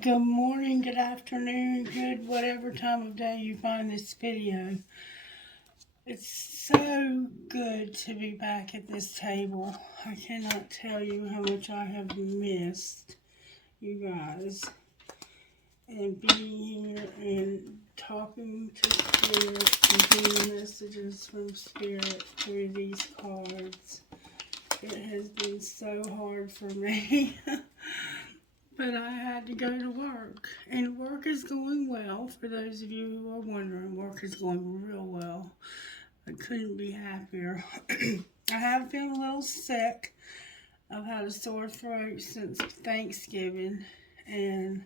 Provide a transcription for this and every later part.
Good morning, good afternoon, good whatever time of day you find this video. It's so good to be back at this table. I cannot tell you how much I have missed you guys and being here and talking to Spirit and getting messages from Spirit through these cards. It has been so hard for me. But I had to go to work, and work is going well. For those of you who are wondering, work is going real well. I couldn't be happier. I have been a little sick. I've had a sore throat since Thanksgiving, and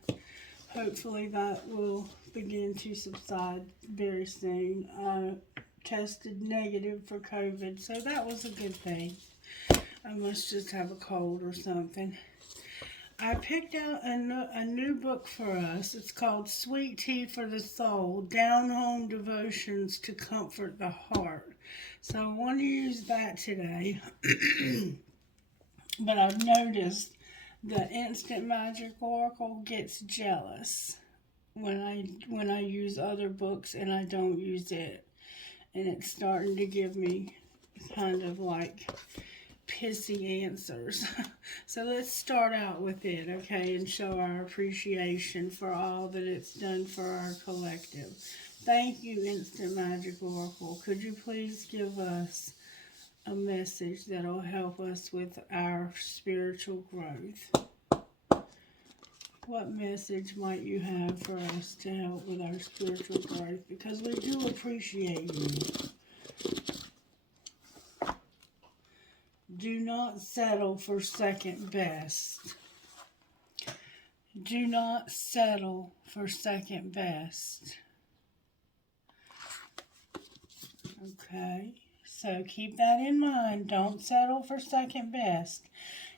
hopefully that will begin to subside very soon. I tested negative for COVID, so that was a good thing. I must just have a cold or something. I picked out a new book for us. It's called Sweet Tea for the Soul, Down Home Devotions to Comfort the Heart. So I want to use that today. But I've noticed that Instant Magic Oracle gets jealous when I use other books and I don't use it. And it's starting to give me kind of like pissy answers. So let's start out with it, okay, and show our appreciation for all that it's done for our collective. Thank you, Instant Magic Oracle. Could you please give us a message that'll help us with our spiritual growth? What message might you have for us to help with our spiritual growth? Because we do appreciate you. Do not settle for second best. Do not settle for second best. Okay, so keep that in mind. Don't settle for second best.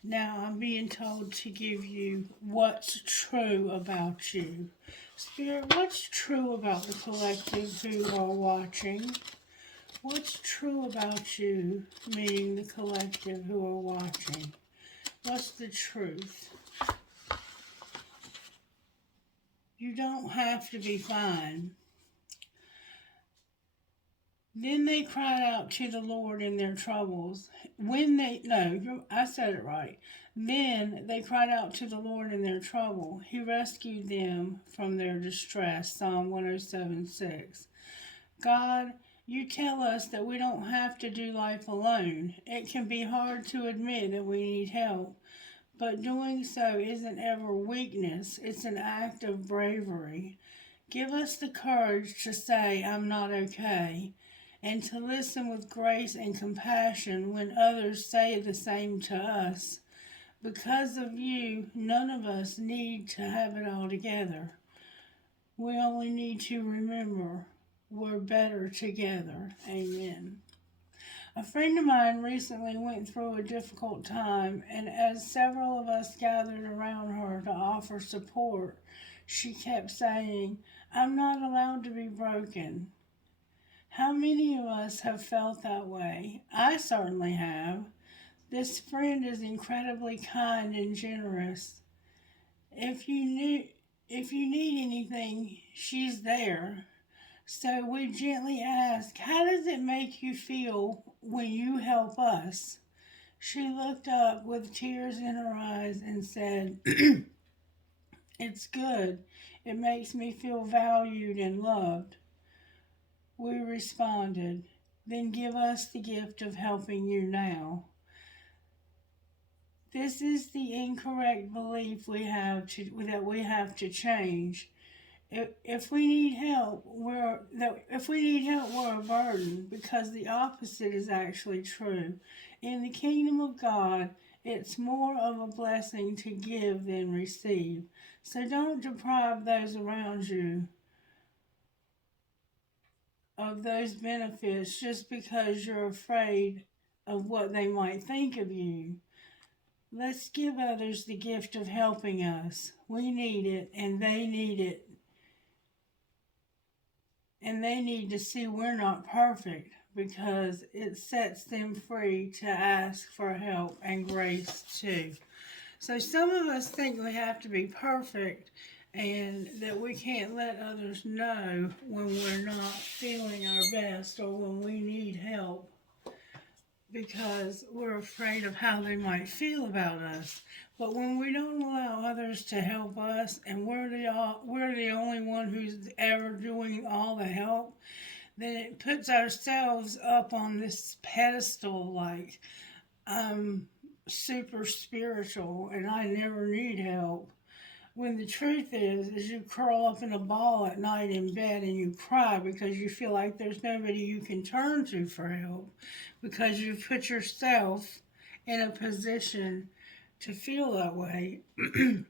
Now I'm being told to give you what's true about you. Spirit, what's true about the collective who are watching? What's true about you, meaning the collective who are watching? What's the truth? You don't have to be fine. Then they cried out to the Lord in their troubles. Then they cried out to the Lord in their trouble. He rescued them from their distress. Psalm 107:6. God, you tell us that we don't have to do life alone. It can be hard to admit that we need help, but doing so isn't ever weakness. It's an act of bravery. Give us the courage to say, I'm not okay, and to listen with grace and compassion when others say the same to us. Because of you, none of us need to have it all together. We only need to remember we're better together. Amen. A friend of mine recently went through a difficult time, and as several of us gathered around her to offer support, she kept saying, I'm not allowed to be broken. How many of us have felt that way? I certainly have. This friend is incredibly kind and generous. If you need anything, she's there. So we gently ask, how does it make you feel when you help us? She looked up with tears in her eyes and said, it's good. It makes me feel valued and loved. We responded, then give us the gift of helping you now. This is the incorrect belief that we have to change. If we need help, we're a burden, because the opposite is actually true. In the kingdom of God, it's more of a blessing to give than receive. So don't deprive those around you of those benefits just because you're afraid of what they might think of you. Let's give others the gift of helping us. We need it, and they need it. And they need to see we're not perfect, because it sets them free to ask for help and grace too. So some of us think we have to be perfect, and that we can't let others know when we're not feeling our best or when we need help because we're afraid of how they might feel about us. But when we don't allow others to help us and we're the only one who's ever doing all the help, then it puts ourselves up on this pedestal like I'm super spiritual and I never need help. When the truth is you curl up in a ball at night in bed and you cry because you feel like there's nobody you can turn to for help because you've put yourself in a position to feel that way.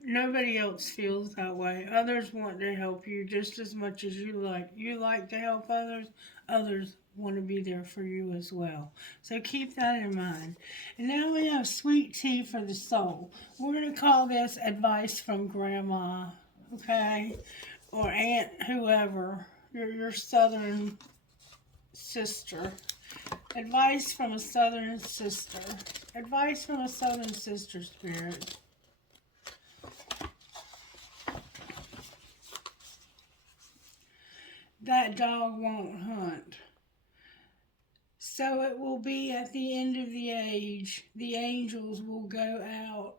Nobody else feels that way. Others want to help you just as much as you like. You like to help others. Others want to be there for you as well. So keep that in mind. And now we have sweet tea for the soul. We're going to call this advice from grandma, okay? Or aunt, whoever, your southern sister. Advice from a southern sister. Advice from a southern sister, spirit. That dog won't hunt. So it will be at the end of the age, the angels will go out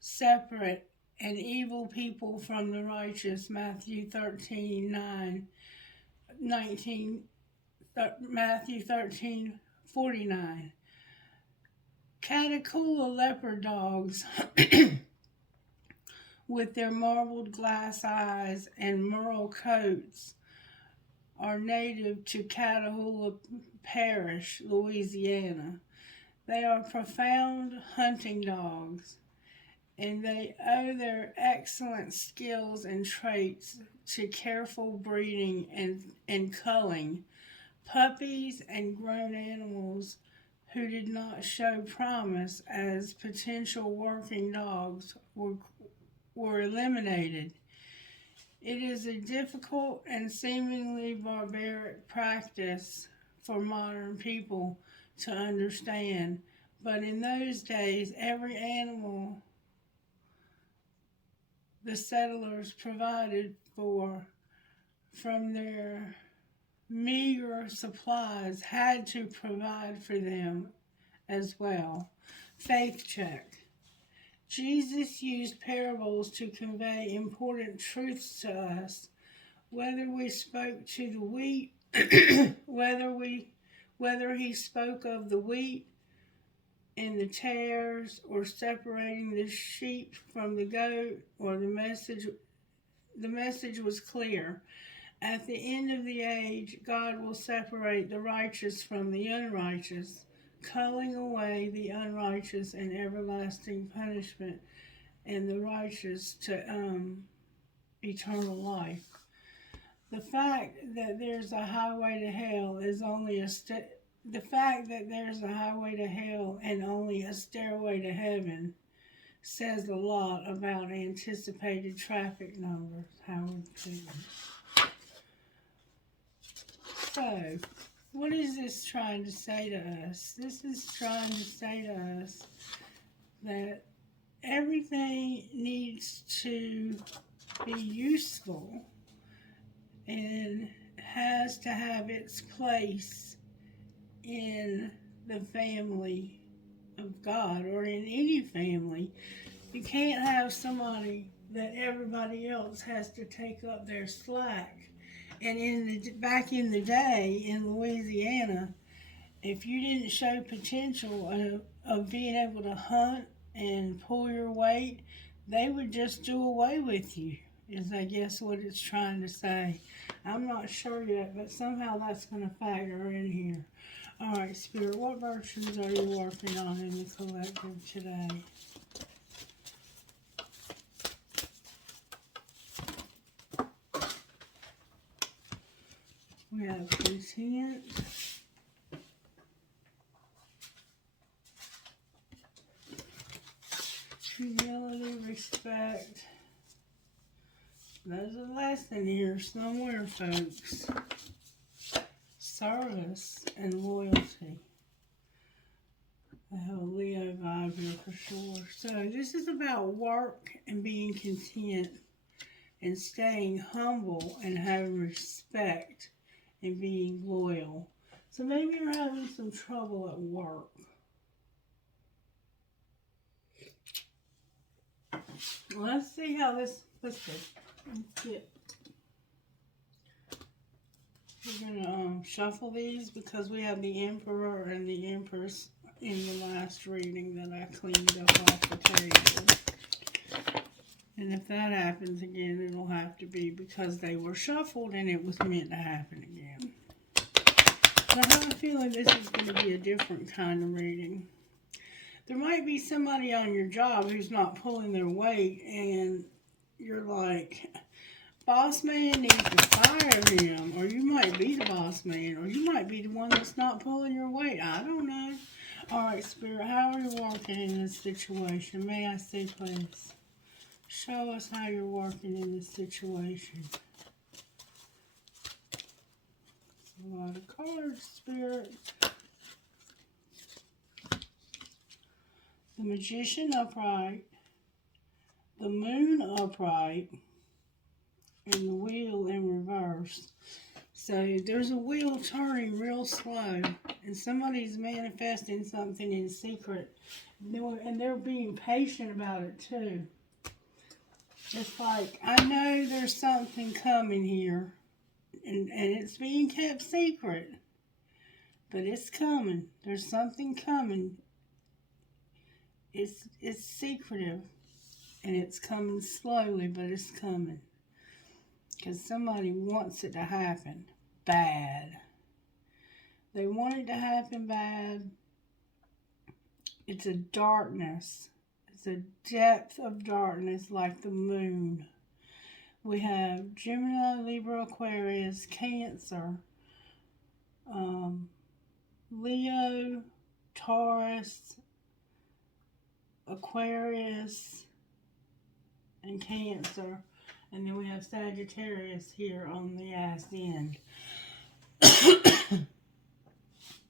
separate and evil people from the righteous. Matthew 13:9, 19, Matthew 13:49. Catacula leopard dogs with their marbled glass eyes and merle coats are native to Catahoola Parish, Louisiana. They are profound hunting dogs, and they owe their excellent skills and traits to careful breeding and culling. Puppies and grown animals who did not show promise as potential working dogs were eliminated. It is a difficult and seemingly barbaric practice for modern people to understand, but in those days, every animal the settlers provided for from their meager supplies had to provide for them as well. Faith check. Jesus used parables to convey important truths to us. Whether we spoke to the wheat, whether he spoke of the wheat and the tares, or separating the sheep from the goat, or the message was clear. At the end of the age, God will separate the righteous from the unrighteous, culling away the unrighteous in everlasting punishment, and the righteous to eternal life. The fact that there's a highway to hell is only the fact that there's a highway to hell and only a stairway to heaven says a lot about anticipated traffic numbers. Howard Clinton. So, what is this trying to say to us? This is trying to say to us that everything needs to be useful and has to have its place in the family of God or in any family. You can't have somebody that everybody else has to take up their slack. And back in the day in Louisiana, if you didn't show potential of being able to hunt and pull your weight, they would just do away with you, is I guess what it's trying to say. I'm not sure yet, but somehow that's going to factor in here. All right, Spirit, what versions are you working on in the collective today? We have content, humility, respect. There's a lesson here somewhere, folks. Service and loyalty. I have a Leo vibe here for sure. So this is about work and being content and staying humble and having respect and being loyal. So maybe you're having some trouble at work. Let's see how this, let's get, we're going to shuffle these because we have the Emperor and the Empress in the last reading that I cleaned up off the table. And if that happens again, it'll have to be because they were shuffled and it was meant to happen again. So I have a feeling this is going to be a different kind of reading. There might be somebody on your job who's not pulling their weight, and you're like, boss man needs to fire him, or you might be the boss man, or you might be the one that's not pulling your weight. I don't know. All right, Spirit, how are you working in this situation? May I see, please? Show us how you're working in this situation. A lot of cards, Spirit. The Magician upright, the Moon upright, and the Wheel in reverse. So there's a wheel turning real slow, and somebody's manifesting something in secret, and they're being patient about it too. It's like, I know there's something coming here, and it's being kept secret, but it's coming. There's something coming. It's secretive, and it's coming slowly, but it's coming. Because somebody wants it to happen bad. They want it to happen bad. It's a darkness. It's a depth of darkness like the moon. We have Gemini, Libra, Aquarius, Cancer, Leo, Taurus, Aquarius, and Cancer. And then we have Sagittarius here on the ass end.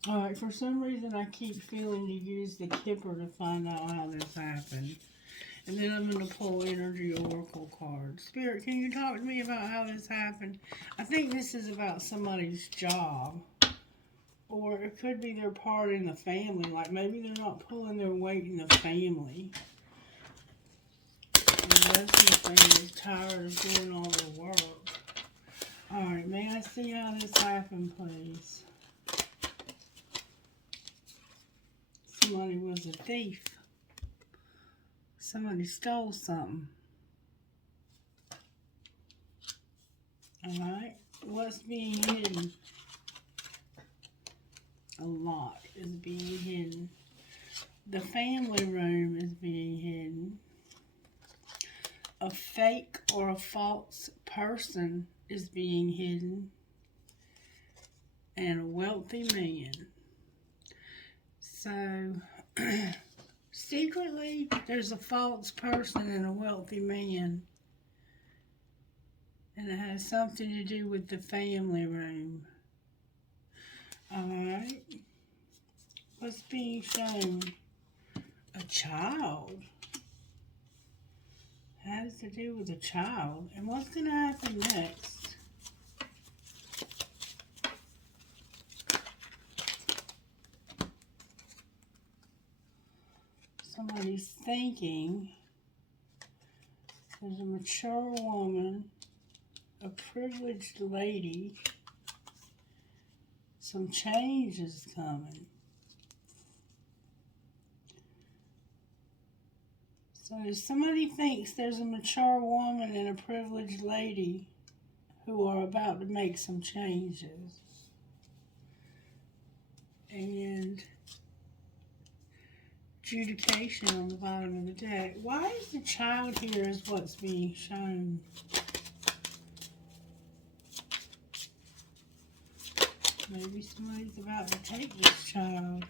Alright, for some reason I keep feeling to use the Kipper to find out how this happened. And then I'm going to pull Energy Oracle cards. Spirit, can you talk to me about how this happened? I think this is about somebody's job. Or it could be their part in the family. Like maybe they're not pulling their weight in the family. The husband is tired of doing all the work. Alright, may I see how this happened, please? Somebody was a thief. Somebody stole something. Alright, what's being hidden? A lot is being hidden. The family room is being hidden. A fake or a false person is being hidden. And a wealthy man. So, secretly, there's a false person and a wealthy man. And it has something to do with the family room. Alright. What's being shown? A child. Has to do with a child. And what's going to happen next? Somebody's thinking. There's a mature woman, a privileged lady. Some change is coming. So somebody thinks there's a mature woman and a privileged lady who are about to make some changes. And adjudication on the bottom of the deck. Why is the child here is what's being shown? Maybe somebody's about to take this child.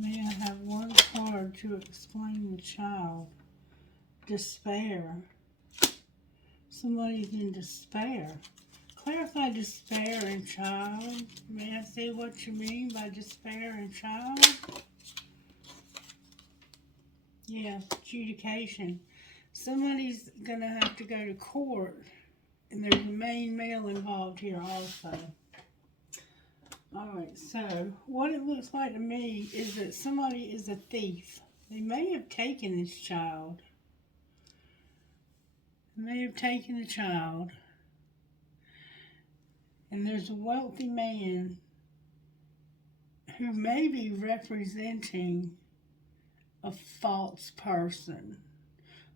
May I have one card to explain the child? Despair. Somebody's in despair. Clarify despair and child. May I say what you mean by despair and child? Yeah, adjudication. Somebody's going to have to go to court, and there's a main male involved here also. Alright, so what it looks like to me is that somebody is a thief. They may have taken this child. They may have taken the child. And there's a wealthy man who may be representing a false person.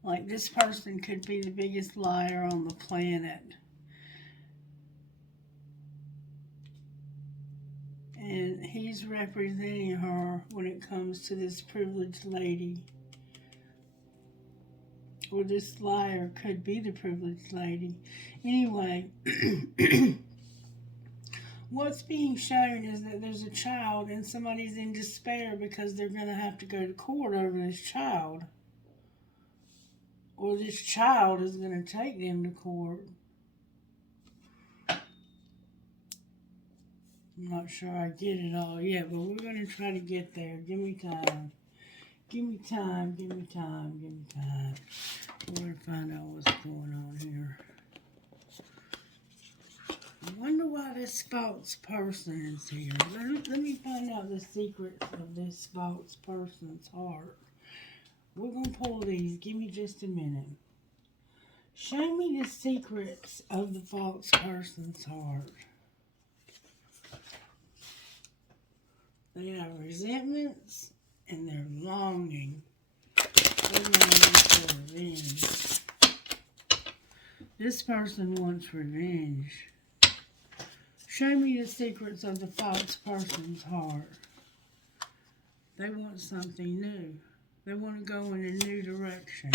Like, this person could be the biggest liar on the planet. And he's representing her when it comes to this privileged lady. Or this liar could be the privileged lady. Anyway, what's being shown is that there's a child and somebody's in despair because they're going to have to go to court over this child. Or this child is going to take them to court. I'm not sure I get it all yet, but we're going to try to get there. Give me time. Give me time, give me time, give me time. I want to find out what's going on here. I wonder why this false person is here. Let me find out the secrets of this false person's heart. We're going to pull these. Give me just a minute. Show me the secrets of the false person's heart. They have resentments and they're longing. They're longing for revenge. This person wants revenge. Show me the secrets of the false person's heart. They want something new. They want to go in a new direction.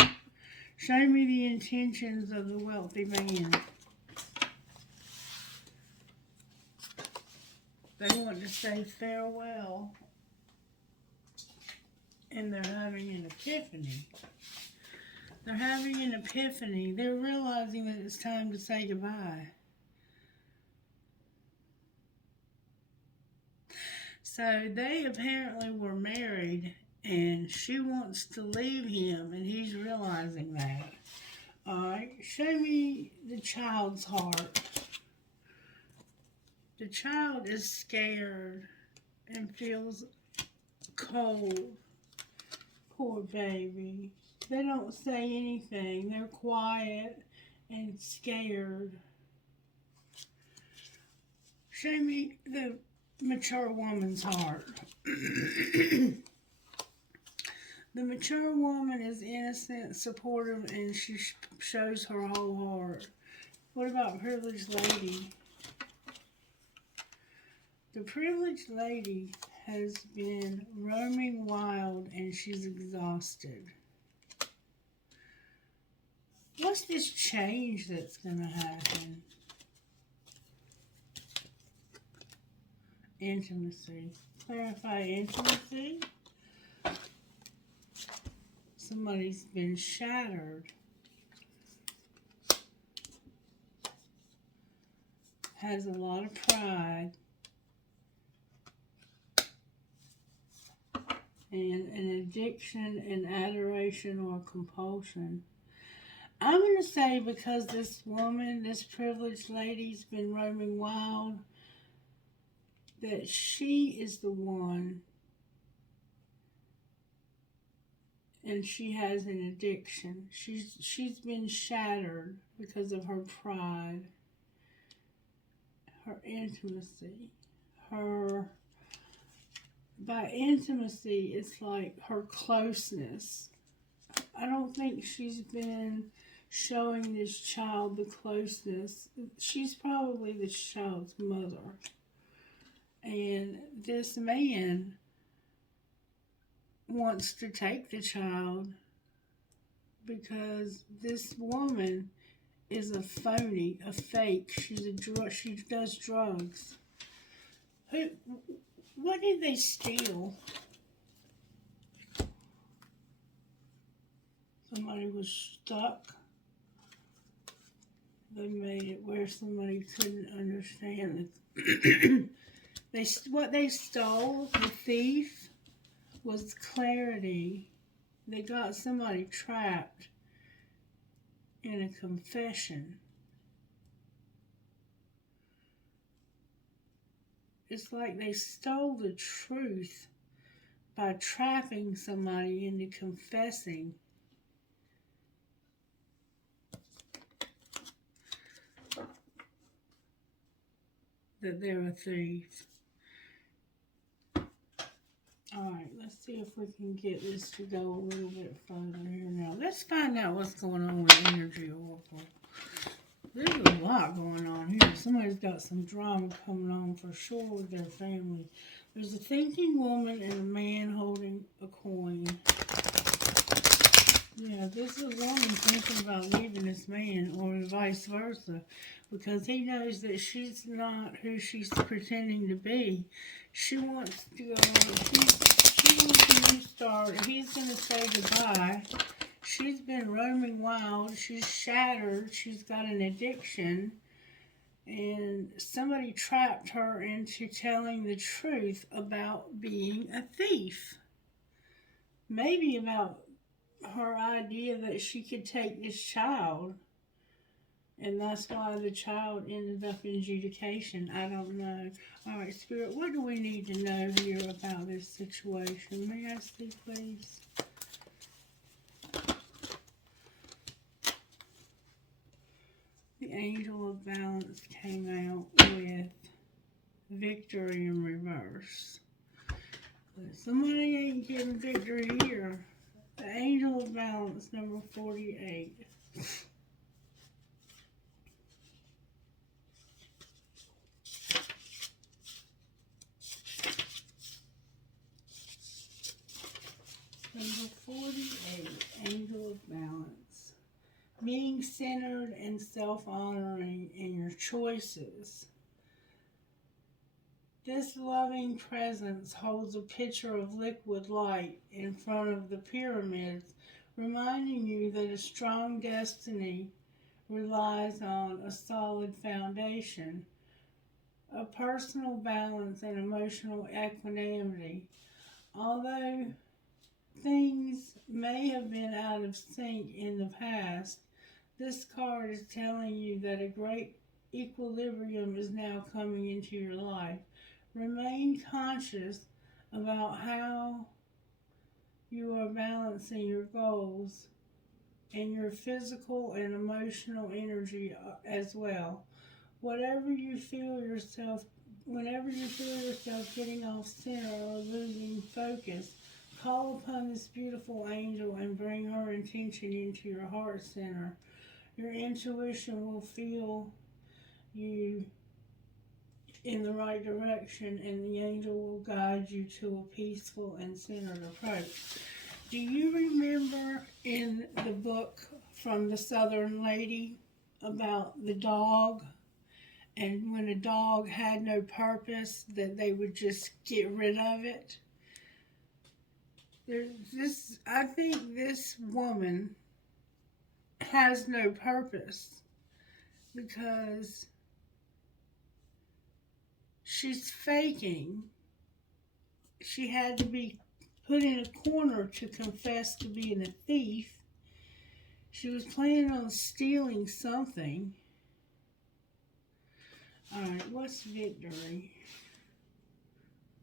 Show me the intentions of the wealthy man. They want to say farewell, and they're having an epiphany. They're having an epiphany. They're realizing that it's time to say goodbye. So they apparently were married, and she wants to leave him, and he's realizing that. Alright, show me the child's heart. The child is scared and feels cold. Poor baby. They don't say anything. They're quiet and scared. Show me the mature woman's heart. The mature woman is innocent, supportive, and she shows her whole heart. What about privileged lady? The privileged lady has been roaming wild and she's exhausted. What's this change that's going to happen? Intimacy. Clarify intimacy. Somebody's been shattered. Has a lot of pride. And an addiction, an adoration, or compulsion. I'm going to say because this woman, this privileged lady's been roaming wild, that she is the one, and she has an addiction. She's been shattered because of her pride, her intimacy, her... By intimacy, it's like her closeness. I don't think she's been showing this child the closeness. She's probably this child's mother. And this man wants to take the child because this woman is a phony, a fake. She does drugs. What did they steal? Somebody was stuck. They made it where somebody couldn't understand it. What they stole, the thief, was clarity. They got somebody trapped in a confession. It's like they stole the truth by trapping somebody into confessing that they're a thief. Alright, let's see if we can get this to go a little bit further here now. Let's find out what's going on with Energy Oracle. There's a lot going on here. Somebody's got some drama coming on for sure with their family. There's a thinking woman and a man holding a coin. Yeah, this is a woman thinking about leaving this man, or vice versa, because he knows that she's not who she's pretending to be. She wants to go, she wants a new start. He's going to say goodbye. She's been roaming wild. She's shattered. She's got an addiction. And somebody trapped her into telling the truth about being a thief. Maybe about her idea that she could take this child. And that's why the child ended up in adjudication. I don't know. Alright, Spirit, what do we need to know here about this situation? May I see, please? The Angel of Balance came out with victory in reverse. But somebody ain't getting victory here. The Angel of Balance, number 48. Number 48, Angel of Balance. Being centered and self-honoring in your choices. This loving presence holds a pitcher of liquid light in front of the pyramids, reminding you that a strong destiny relies on a solid foundation, a personal balance, and emotional equanimity. Although things may have been out of sync in the past, this card is telling you that a great equilibrium is now coming into your life. Remain conscious about how you are balancing your goals and your physical and emotional energy as well. Whenever you feel yourself getting off center or losing focus, call upon this beautiful angel and bring her intention into your heart center. Your intuition will feel you in the right direction, and the angel will guide you to a peaceful and centered approach. Do you remember in the book from the Southern Lady about the dog? And when a dog had no purpose, that they would just get rid of it? I think this woman has no purpose because she's faking. She had to be put in a corner to confess to being a thief. She was planning on stealing something. Alright, what's victory?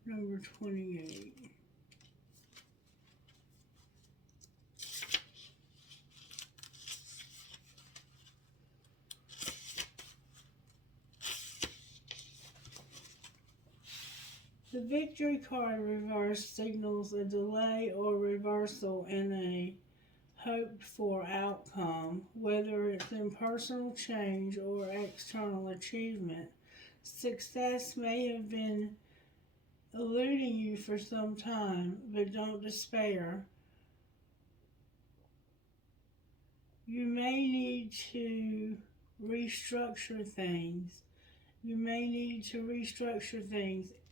Number 28. The victory card reverse signals a delay or reversal in a hoped-for outcome, whether it's in personal change or external achievement. Success may have been eluding you for some time, but don't despair. You may need to restructure things.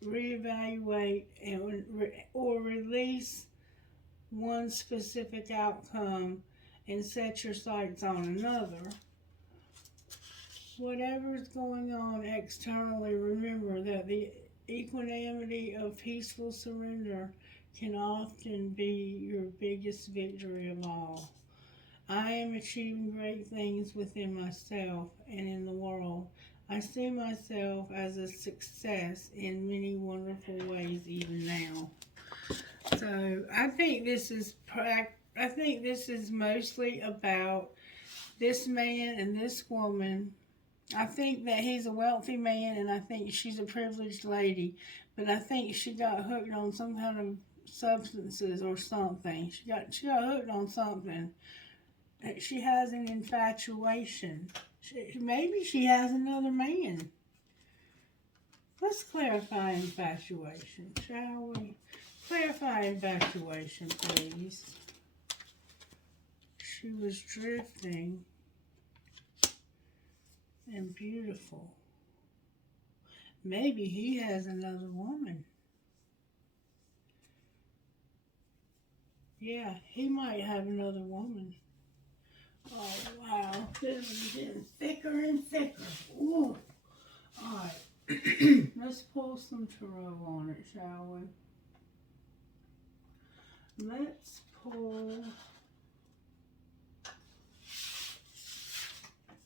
Reevaluate, or release one specific outcome and set your sights on another. Whatever's going on externally, remember that Equanimity of peaceful surrender can often be your biggest victory of all. I am achieving great things within myself and in the world. I see myself as a success in many wonderful ways even now. So I think this is mostly about this man and this woman. I think that he's a wealthy man and I think she's a privileged lady, but I think she got hooked on some kind of substances or something. She got hooked on something. She has an infatuation. Maybe she has another man. Let's clarify infatuation, shall we? Clarify infatuation, please. She was drifting and beautiful. Maybe he has another woman. Yeah, he might have another woman. Oh, wow. This is getting thicker and thicker. Ooh. Alright. Let's pull some tarot on it, shall we? Let's pull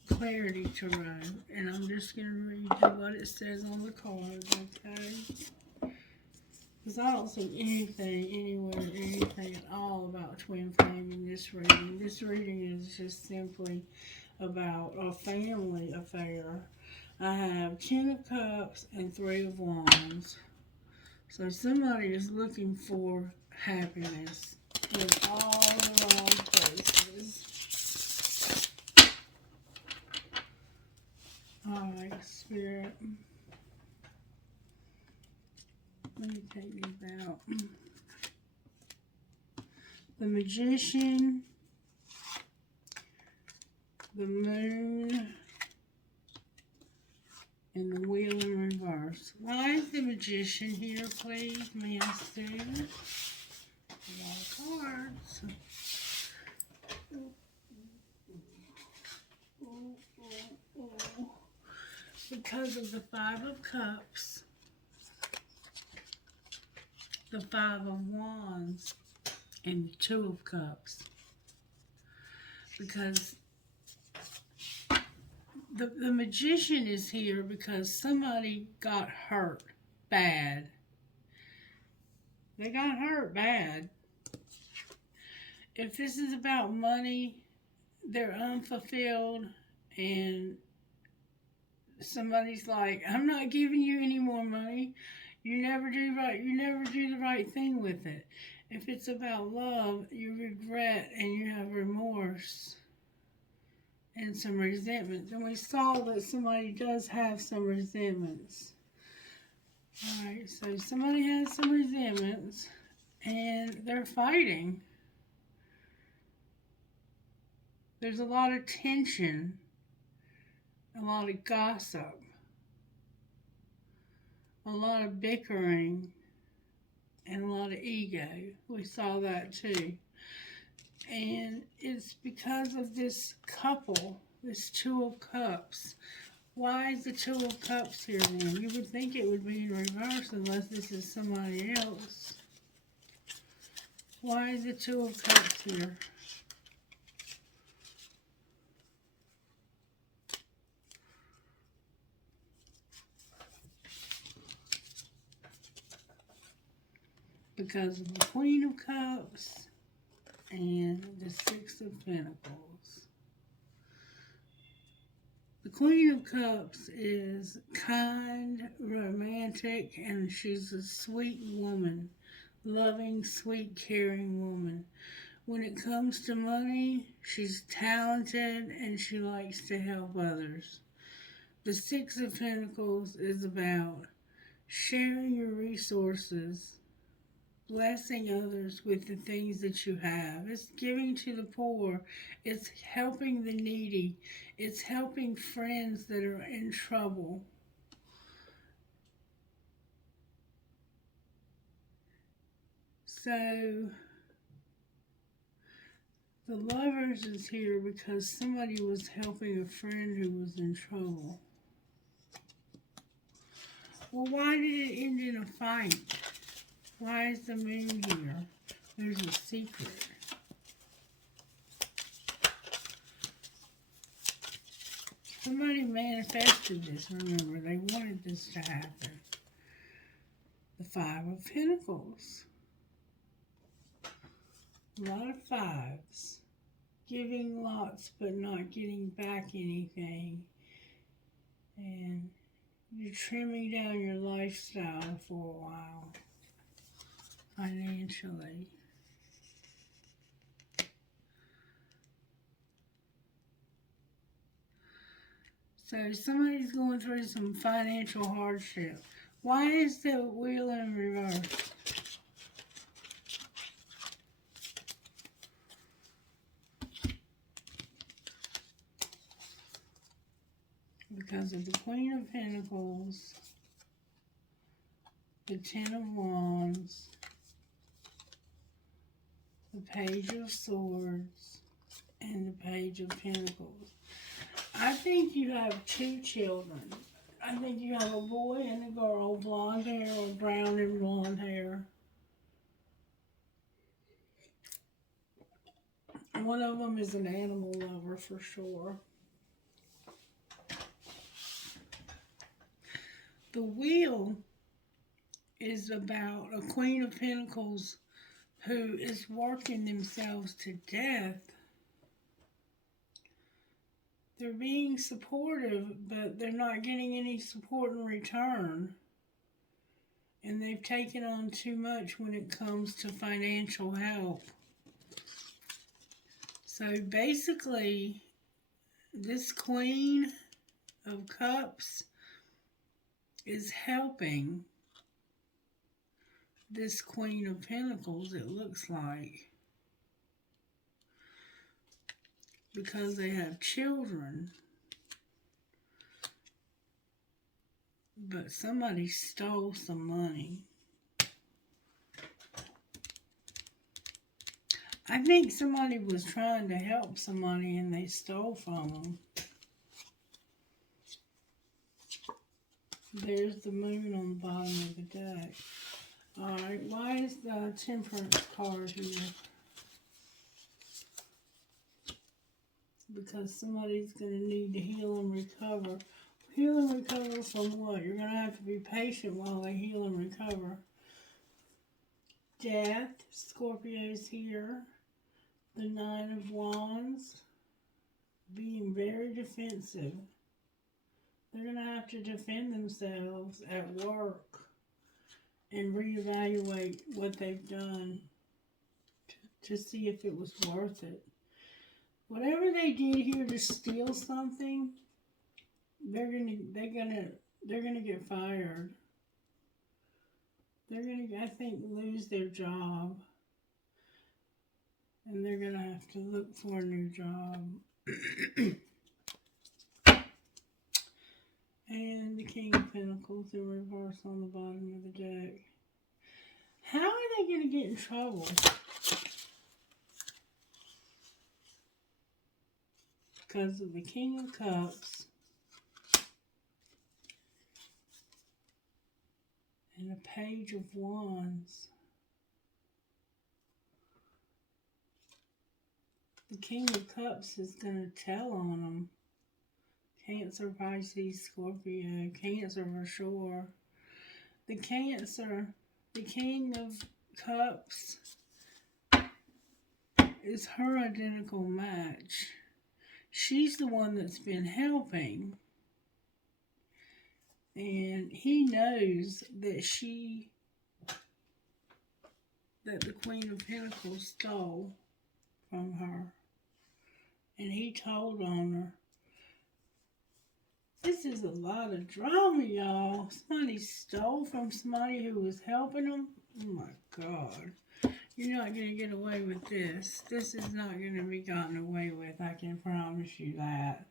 Clarity Tarot. And I'm just going to read you what it says on the cards, okay? Because I don't see anything, anywhere, anything at all about twin flame in this reading. This reading is just simply about a family affair. I have 10 of Cups and 3 of Wands. So somebody is looking for happiness in all the wrong places. Alright, Spirit. Let me take these out. The Magician, the Moon, and the Wheel in reverse. Why is the Magician here, please, Master? A lot of cards. Because of the 5 of Cups, the 5 of Wands, and the 2 of Cups. Because the Magician is here because somebody got hurt bad. They got hurt bad. If this is about money, they're unfulfilled and somebody's like, I'm not giving you any more money. You never do the right thing with it. If it's about love, you regret and you have remorse and some resentment. And we saw that somebody does have some resentments. Alright, so somebody has some resentments and they're fighting. There's a lot of tension, a lot of gossip, a lot of bickering, and a lot of ego. We saw that too. And it's because of this couple, this 2 of Cups. Why is the 2 of Cups here then? You would think it would be in reverse unless this is somebody else. Why is the 2 of Cups here? Because of the Queen of Cups and the 6 of Pentacles. The Queen of Cups is kind, romantic, and she's a sweet woman. Loving, sweet, caring woman. When it comes to money, she's talented and she likes to help others. The 6 of Pentacles is about sharing your resources, blessing others with the things that you have. It's giving to the poor. It's helping the needy. It's helping friends that are in trouble. So, the Lovers is here because somebody was helping a friend who was in trouble. Well, why did it end in a fight? Why is the moon here? There's a secret. Somebody manifested this, remember. They wanted this to happen. The Five of Pentacles. A lot of fives. Giving lots but not getting back anything. And you're trimming down your lifestyle for a while. Financially. So somebody's going through some financial hardship. Why is the wheel in reverse? Because of the Queen of Pentacles, the Ten of Wands, the Page of Swords, and the Page of Pentacles. I think you have two children. I think you have a boy and a girl, blonde hair or brown and blonde hair. One of them is an animal lover for sure. The wheel is about a Queen of Pentacles who is working themselves to death. They're being supportive, but they're not getting any support in return. And they've taken on too much when it comes to financial help. So basically, this Queen of Cups is helping this Queen of Pentacles, it looks like. Because they have children. But somebody stole some money. I think somebody was trying to help somebody and they stole from them. There's the moon on the bottom of the deck. Alright, why is the Temperance card here? Because somebody's going to need to heal and recover. Heal and recover from what? You're going to have to be patient while they heal and recover. Death, Scorpio's here. The Nine of Wands, being very defensive. They're going to have to defend themselves at work and reevaluate what they've done to see if it was worth it. Whatever they did here to steal something, they're gonna get fired. They're gonna, I think, lose their job, and they're gonna have to look for a new job. And the King of Pentacles in reverse on the bottom of the deck. How are they gonna get in trouble? Because of the King of Cups and the Page of Wands. The King of Cups is going to tell on them. Cancer, Pisces, Scorpio, Cancer for sure. The Cancer, the King of Cups is her identical match. She's the one that's been helping. And he knows that the Queen of Pentacles stole from her. And he told on her. This is a lot of drama, y'all. Somebody stole from somebody who was helping them. Oh my God. You're not going to get away with this. This is not going to be gotten away with. I can promise you that.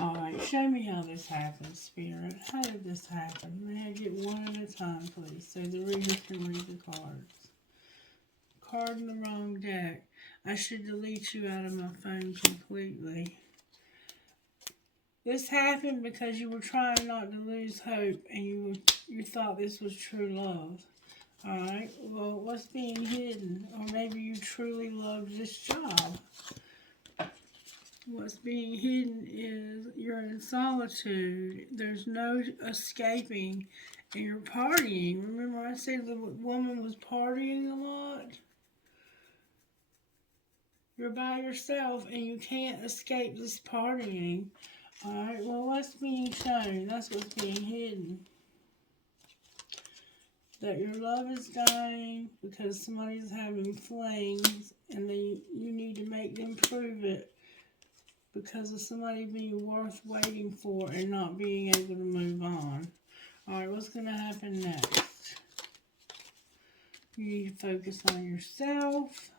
Alright, show me how this happened, Spirit. How did this happen? May I get one at a time, please, so the reader can read the cards. Card in the wrong deck. I should delete you out of my phone completely. This happened because you were trying not to lose hope and you thought this was true love. Alright, well, what's being hidden? Or maybe you truly loved this job. What's being hidden is you're in solitude. There's no escaping and you're partying. Remember I said the woman was partying a lot? You're by yourself and you can't escape this partying. Alright, well, what's being shown? That's what's being hidden. That your love is dying because somebody's having flings and you need to make them prove it because of somebody being worth waiting for and not being able to move on. Alright, what's going to happen next? You need to focus on yourself,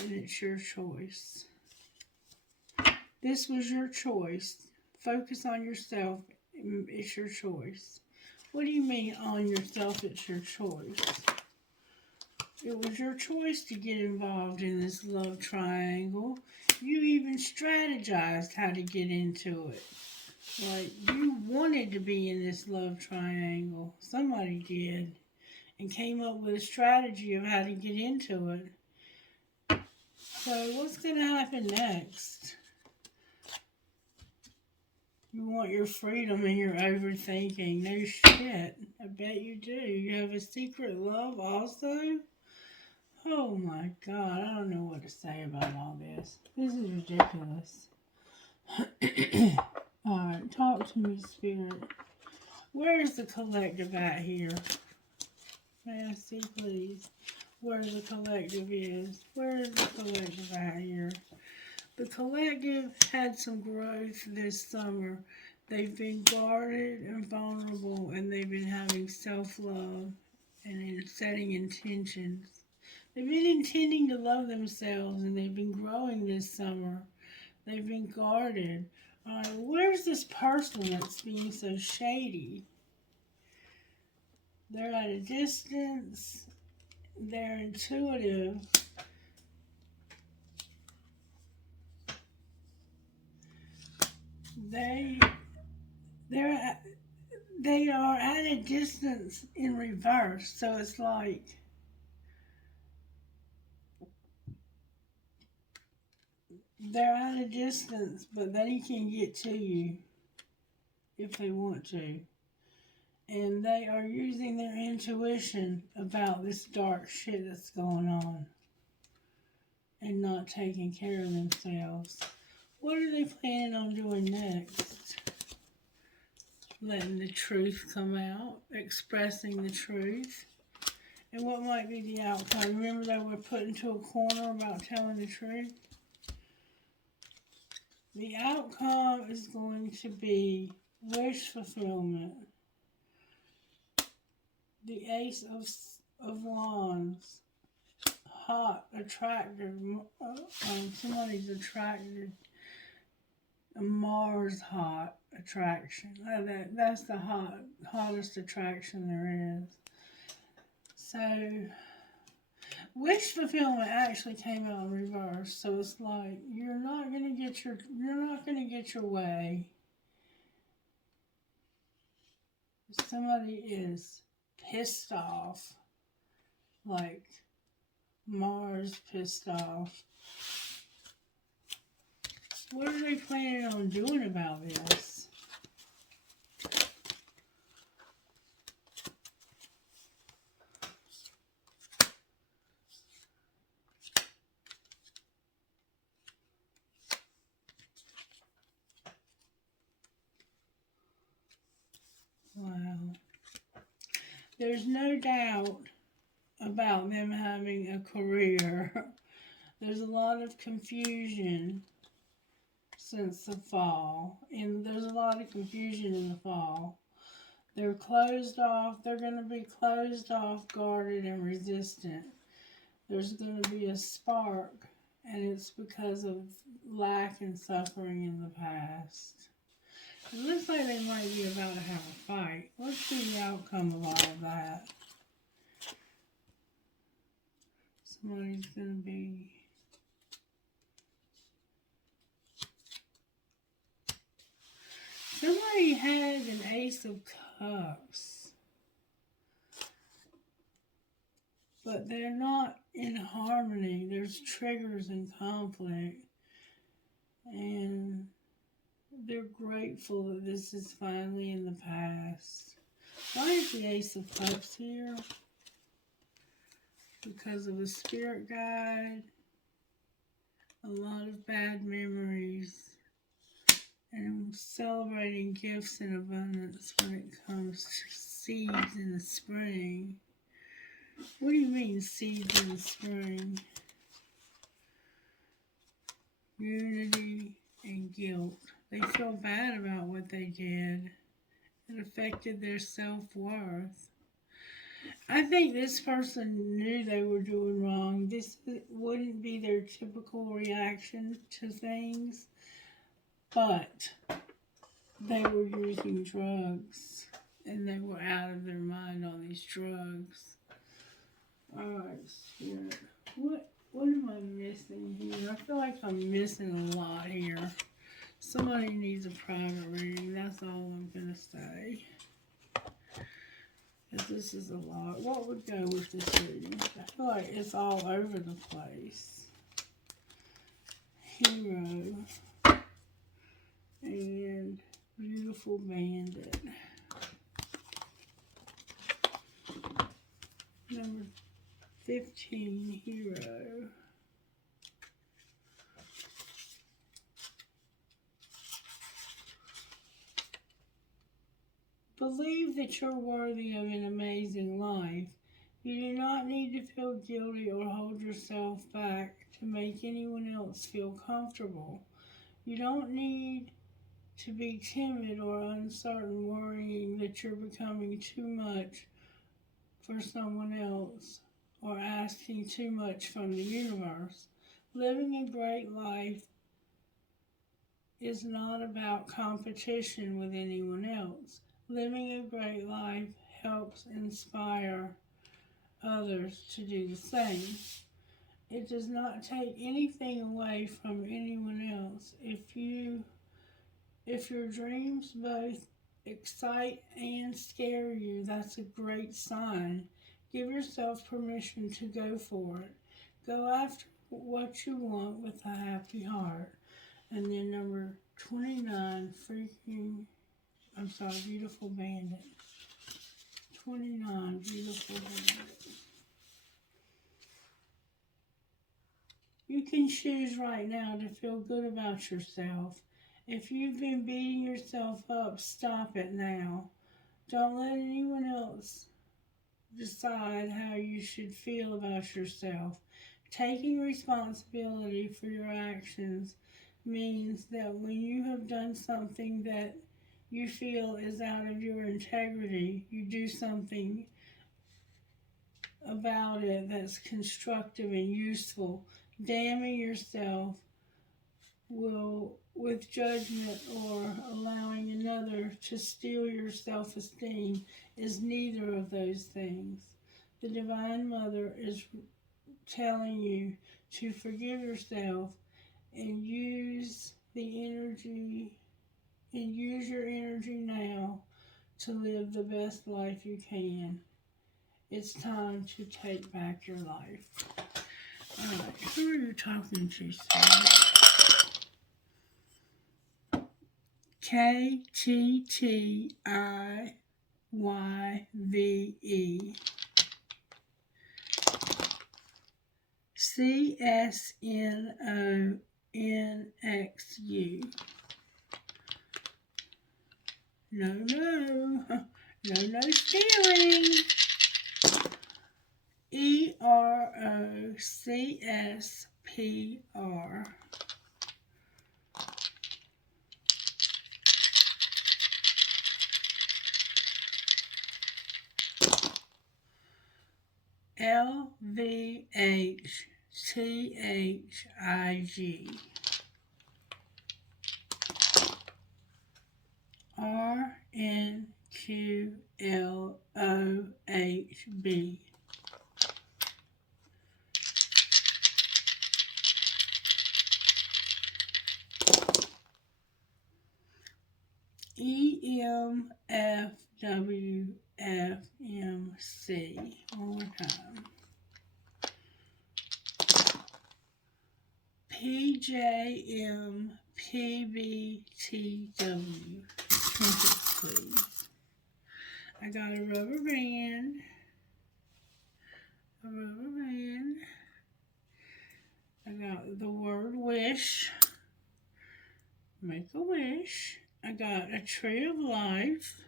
and it's your choice. This was your choice. Focus on yourself, it's your choice. What do you mean on yourself, it's your choice? It was your choice to get involved in this love triangle. You even strategized how to get into it. Like, you wanted to be in this love triangle. Somebody did. And came up with a strategy of how to get into it. So, what's going to happen next? You want your freedom and you're overthinking. No shit. I bet you do. You have a secret love also? Oh my God. I don't know what to say about all this. This is ridiculous. Alright, talk to me, Spirit. Where is the collective at here? May I see, please? Where the collective is? Where is the collective at here? The collective had some growth this summer. They've been guarded and vulnerable, and they've been having self-love and setting intentions. They've been intending to love themselves, and they've been growing this summer. They've been guarded. Where's this person that's being so shady? They're at a distance. They're intuitive. They are at a distance in reverse. So it's like they're at a distance, but they can get to you if they want to. And they are using their intuition about this dark shit that's going on and not taking care of themselves. What are they planning on doing next? Letting the truth come out, expressing the truth. And what might be the outcome? Remember they were put into a corner about telling the truth? The outcome is going to be wish fulfillment. The Ace of Wands. Hot, attractive. Somebody's attracted. A Mars hot attraction. That's the hottest attraction there is. So, wish fulfillment actually came out in reverse. So it's like you're not gonna get your way. Somebody is pissed off, like Mars pissed off. What are they planning on doing about this? Wow. There's no doubt about them having a career. There's a lot of confusion since the fall, and there's a lot of confusion in the fall. They're closed off. They're going to be closed off, guarded, and resistant. There's going to be a spark, and it's because of lack and suffering in the past. It looks like they might be about to have a fight. Let's see the outcome of all of that. Somebody's going to be... Somebody had an Ace of Cups, but they're not in harmony. There's triggers and conflict, and they're grateful that this is finally in the past. Why is the Ace of Cups here? Because of a spirit guide, a lot of bad memories, and celebrating gifts in abundance when it comes to seeds in the spring. What do you mean, seeds in the spring? Unity and guilt. They feel bad about what they did. It affected their self-worth. I think this person knew they were doing wrong. This wouldn't be their typical reaction to things, but they were using drugs, and they were out of their mind on these drugs. Alright, Spirit. What am I missing here? I feel like I'm missing a lot here. Somebody needs a private reading. That's all I'm going to say. Because this is a lot. What would go with this reading? I feel like it's all over the place. Hero. And beautiful bandit. Number 15, hero. Believe that you're worthy of an amazing life. You do not need to feel guilty or hold yourself back to make anyone else feel comfortable. You don't need to be timid or uncertain, worrying that you're becoming too much for someone else or asking too much from the universe. Living a great life is not about competition with anyone else. Living a great life helps inspire others to do the same. It does not take anything away from anyone else. If your dreams both excite and scare you, that's a great sign. Give yourself permission to go for it. Go after what you want with a happy heart. And then number 29, beautiful bandit. 29, beautiful bandit. You can choose right now to feel good about yourself. If you've been beating yourself up, stop it now. Don't let anyone else decide how you should feel about yourself. Taking responsibility for your actions means that when you have done something that you feel is out of your integrity, you do something about it that's constructive and useful. Damning yourself with judgment or allowing another to steal your self-esteem is neither of those things. The Divine Mother is telling you to forgive yourself and use your energy now to live the best life you can. It's time to take back your life. Alright, who are you talking to, Spirit? KTTIYVE CSNONXU. No stealing. EROCSPR. LVHTHIG. RNQLOHB. ENTHIG. One more time. PJMPBTW. Trinkets, please. I got a rubber band. I got the word wish. Make a wish. I got a tree of life.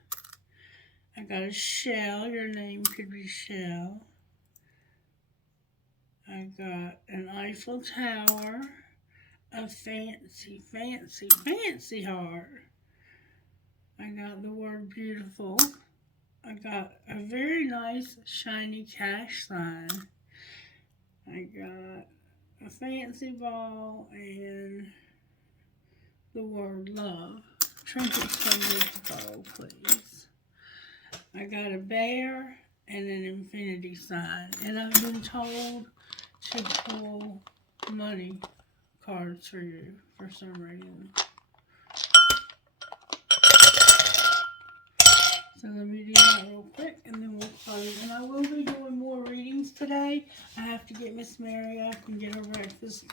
I got a shell. Your name could be Shell. I got an Eiffel Tower. A fancy heart. I got the word beautiful. I got a very nice shiny cash sign. I got a fancy ball and the word love. Trinkets from this bowl, please. I got a bear and an infinity sign. And I've been told to pull money cards for you for some reason. So let me do that real quick and then we'll close. And I will be doing more readings today. I have to get Miss Mary up and get her breakfast.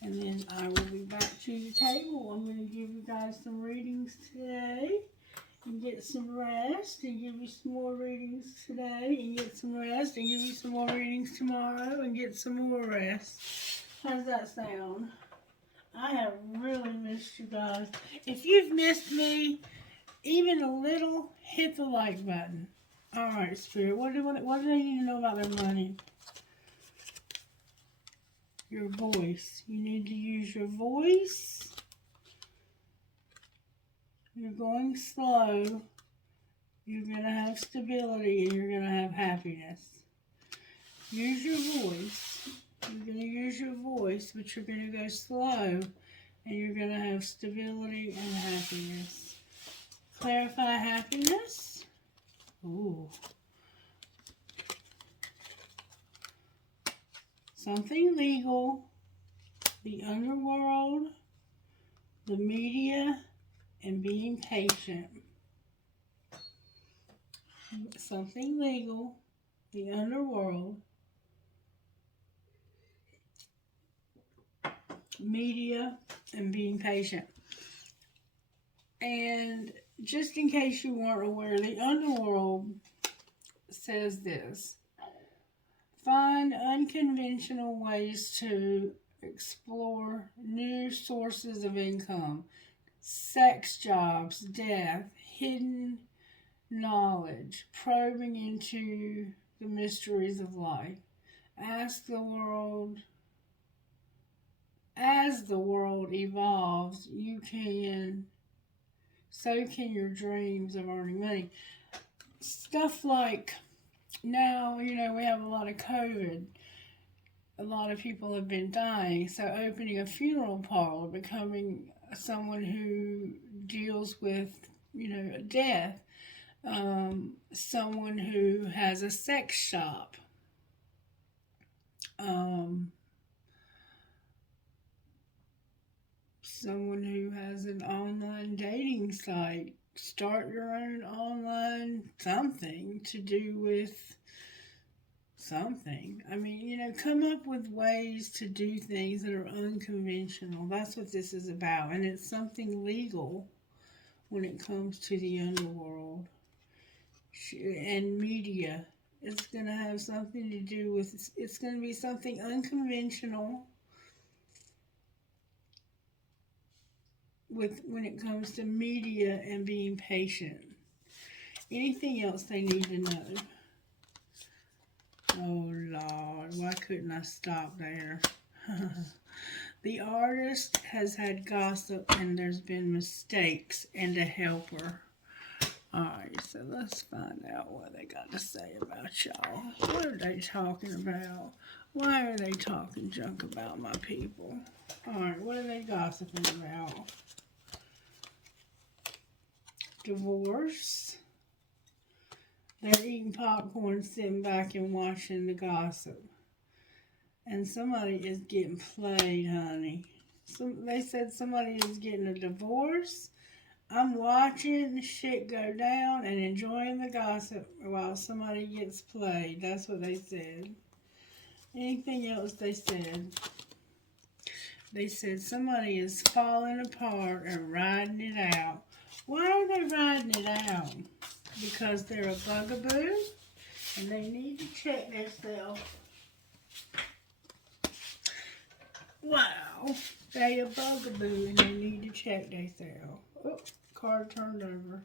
And then I will be back to the table. I'm going to give you guys some readings today. And get some rest. And give you some more readings today. And get some rest. And give you some more readings tomorrow. And get some more rest. How does that sound? I have really missed you guys. If you've missed me even a little, hit the like button. Alright, Spirit. What do they need to know about their money? Your voice. You need to use your voice. You're going slow. You're going to have stability and you're going to have happiness. Use your voice. You're going to use your voice, but you're going to go slow and you're going to have stability and happiness. Clarify happiness. Ooh. Something legal, the underworld, the media, and being patient. Something legal, the underworld, media, and being patient. And just in case you weren't aware, the underworld says this: find unconventional ways to explore new sources of income, sex jobs, death, hidden knowledge, probing into the mysteries of life. As the world evolves, so can your dreams of earning money. Stuff like, now, we have a lot of COVID. A lot of people have been dying. So opening a funeral parlor, becoming someone who deals with, death. Someone who has a sex shop. Someone who has an online dating site. Start your own online something to do with something. Come up with ways to do things that are unconventional. That's what this is about. And it's something legal when it comes to the underworld. And media. It's going to have something to do with, it's going to be something unconventional when it comes to media and being patient. Anything else they need to know? Oh, Lord, why couldn't I stop there? The artist has had gossip and there's been mistakes and a helper. Alright, so let's find out what they got to say about y'all. What are they talking about? Why are they talking junk about my people? Alright, what are they gossiping about? Divorce. They're eating popcorn, sitting back and watching the gossip. And somebody is getting played, honey. They said somebody is getting a divorce, I'm watching shit go down and enjoying the gossip while somebody gets played. That's what they said. Anything else they said? They said somebody is falling apart and riding it out. Why are they riding it out? Because they're a bugaboo and they need to check themselves. Wow. They a bugaboo and they need to check themselves. Oh, card turned over.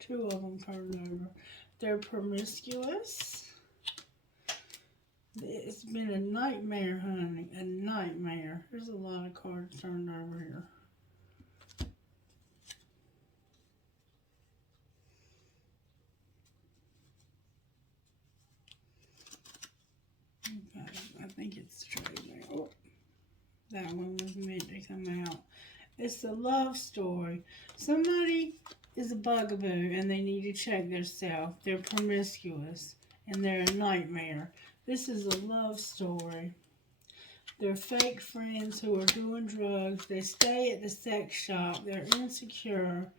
2 of them turned over. They're promiscuous. It's been a nightmare, honey. A nightmare. There's a lot of cards turned over here. Okay, I think it's straight now. Oh, that one was meant to come out. It's a love story. Somebody is a bugaboo and they need to check themselves. They're promiscuous and they're a nightmare. This is a love story. They're fake friends who are doing drugs. They stay at the sex shop. They're insecure.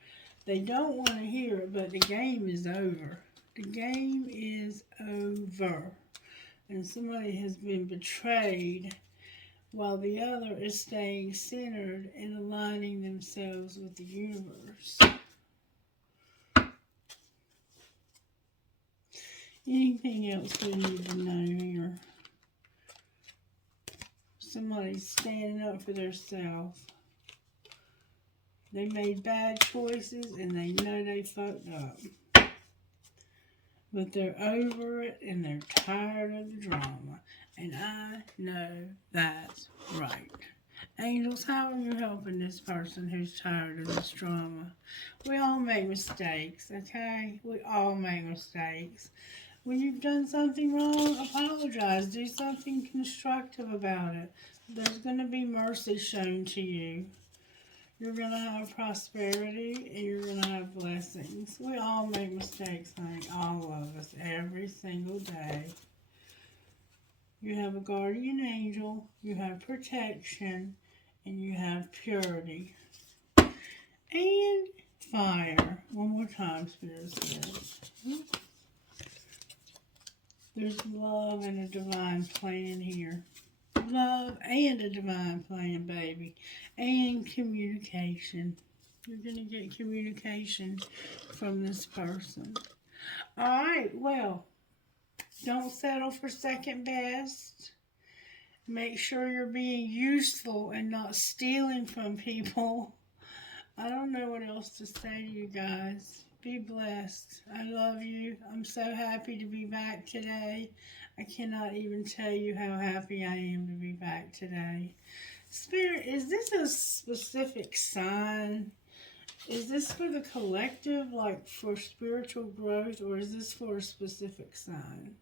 They don't want to hear it, but the game is over. The game is over. And somebody has been betrayed while the other is staying centered and aligning themselves with the universe. Anything else we need to know here? Somebody's standing up for themselves. They made bad choices and they know they fucked up. But they're over it and they're tired of the drama. And I know that's right. Angels, how are you helping this person who's tired of this drama? We all make mistakes, okay? We all make mistakes. When you've done something wrong, apologize. Do something constructive about it. There's going to be mercy shown to you. You're going to have prosperity and you're going to have blessings. We all make mistakes, honey. All of us. Every single day. You have a guardian angel. You have protection. And you have purity. And fire. One more time, Spirit says. There's love and a divine plan here. Love and a divine plan, baby. And communication. You're going to get communication from this person. Alright, well, don't settle for second best. Make sure you're being useful and not stealing from people. I don't know what else to say to you guys. Be blessed. I love you. I'm so happy to be back today. I cannot even tell you how happy I am to be back today. Spirit, is this a specific sign? Is this for the collective, like for spiritual growth, or is this for a specific sign?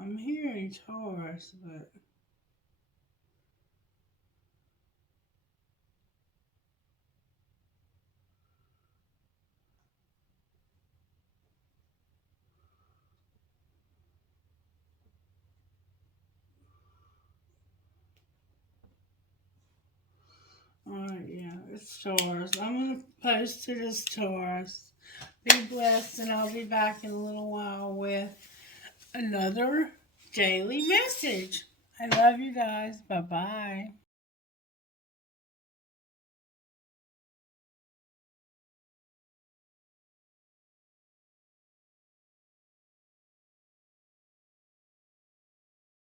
I'm hearing Taurus, but alright, yeah, it's Taurus. I'm going to post to this Taurus. Be blessed, and I'll be back in a little while with another daily message. I love you guys. Bye-bye.